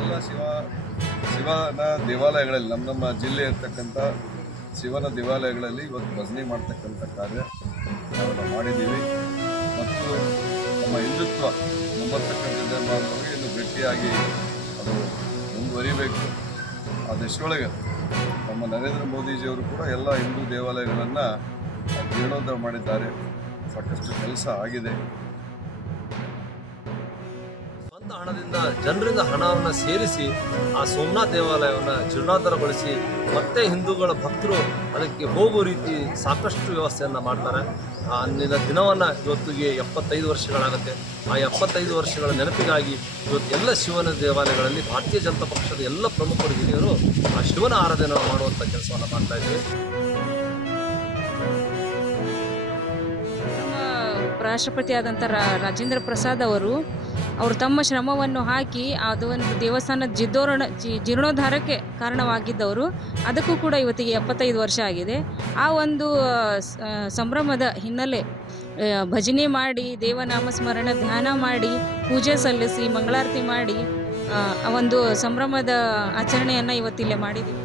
ಎಲ್ಲ ಶಿವನ ದೇವಾಲಯಗಳಲ್ಲಿ ನಮ್ಮ ಜಿಲ್ಲೆ ಇರ್ತಕ್ಕಂಥ ಶಿವನ ದೇವಾಲಯಗಳಲ್ಲಿ ಇವತ್ತು ಭಜನೆ ಮಾಡ್ತಕ್ಕಂಥ ಕಾರ್ಯ ನಾವೆಲ್ಲ ಮಾಡಿದ್ದೀವಿ. ಮತ್ತು ನಮ್ಮ ಹಿಂದುತ್ವ ನಂಬರ್ತಕ್ಕಂಥ ಜನಮಾನವರಿಗೆ ಇನ್ನು ಗಟ್ಟಿಯಾಗಿ ಅದು ಮುಂದುವರಿಬೇಕು. ಆ ದಿಶೆಯೊಳಗೆ ನಮ್ಮ ನರೇಂದ್ರ ಮೋದಿಜಿಯವರು ಕೂಡ ಎಲ್ಲ ಹಿಂದೂ ದೇವಾಲಯಗಳನ್ನು ಜೀರ್ಣೋದ್ಧಾರ ಮಾಡಿದ್ದಾರೆ. ಸಾಕಷ್ಟು ಕೆಲಸ ಆಗಿದೆ. ಸ್ವಂತ ಹಣದಿಂದ ಜನರಿಂದ ಹಣವನ್ನು ಸೇರಿಸಿ ಆ ಸೋಮನಾಥ್ ದೇವಾಲಯವನ್ನು ಜೀರ್ಣೋದ್ಧಾರಗೊಳಿಸಿ ಮತ್ತೆ ಹಿಂದೂಗಳ ಭಕ್ತರು ಅದಕ್ಕೆ ಹೋಗುವ ರೀತಿ ಸಾಕಷ್ಟು ವ್ಯವಸ್ಥೆಯನ್ನು ಮಾಡ್ತಾರೆ. ಅಂದಿನ ದಿನವನ್ನು ಇವತ್ತಿಗೆ 75 ವರ್ಷಗಳಾಗುತ್ತೆ. ಆ 75 ವರ್ಷಗಳ ನೆನಪಿಗಾಗಿ ಇವತ್ತು ಎಲ್ಲ ಶಿವನ ದೇವಾಲಯಗಳಲ್ಲಿ ಭಾರತೀಯ ಜನತಾ ಪಕ್ಷದ ಎಲ್ಲ ಪ್ರಮುಖರು ಹಿರಿಯರು ಆ ಶಿವನ ಆರಾಧನೆ ಮಾಡುವಂಥ ಕೆಲಸವನ್ನು ಮಾಡ್ತಾ ಇದ್ದೀವಿ. ರಾಷ್ಟ್ರಪತಿ ಆದಂಥ ರಾಜೇಂದ್ರ ಪ್ರಸಾದ್ ಅವರು ತಮ್ಮ ಶ್ರಮವನ್ನು ಹಾಕಿ ಅದು ಒಂದು ದೇವಸ್ಥಾನದ ಜೀರ್ಣೋದ್ಧಾರಕ್ಕೆ ಕಾರಣವಾಗಿದ್ದವರು. ಅದಕ್ಕೂ ಕೂಡ ಇವತ್ತಿಗೆ 75 ವರ್ಷ ಆಗಿದೆ. ಆ ಒಂದು ಸಂಭ್ರಮದ ಹಿನ್ನೆಲೆ ಭಜನೆ ಮಾಡಿ, ದೇವನಾಮ ಸ್ಮರಣ ಧ್ಯಾನ ಮಾಡಿ, ಪೂಜೆ ಸಲ್ಲಿಸಿ, ಮಂಗಳಾರತಿ ಮಾಡಿ ಆ ಒಂದು ಸಂಭ್ರಮದ ಆಚರಣೆಯನ್ನು ಇವತ್ತಿಲ್ಲೇ ಮಾಡಿದ್ದೀವಿ.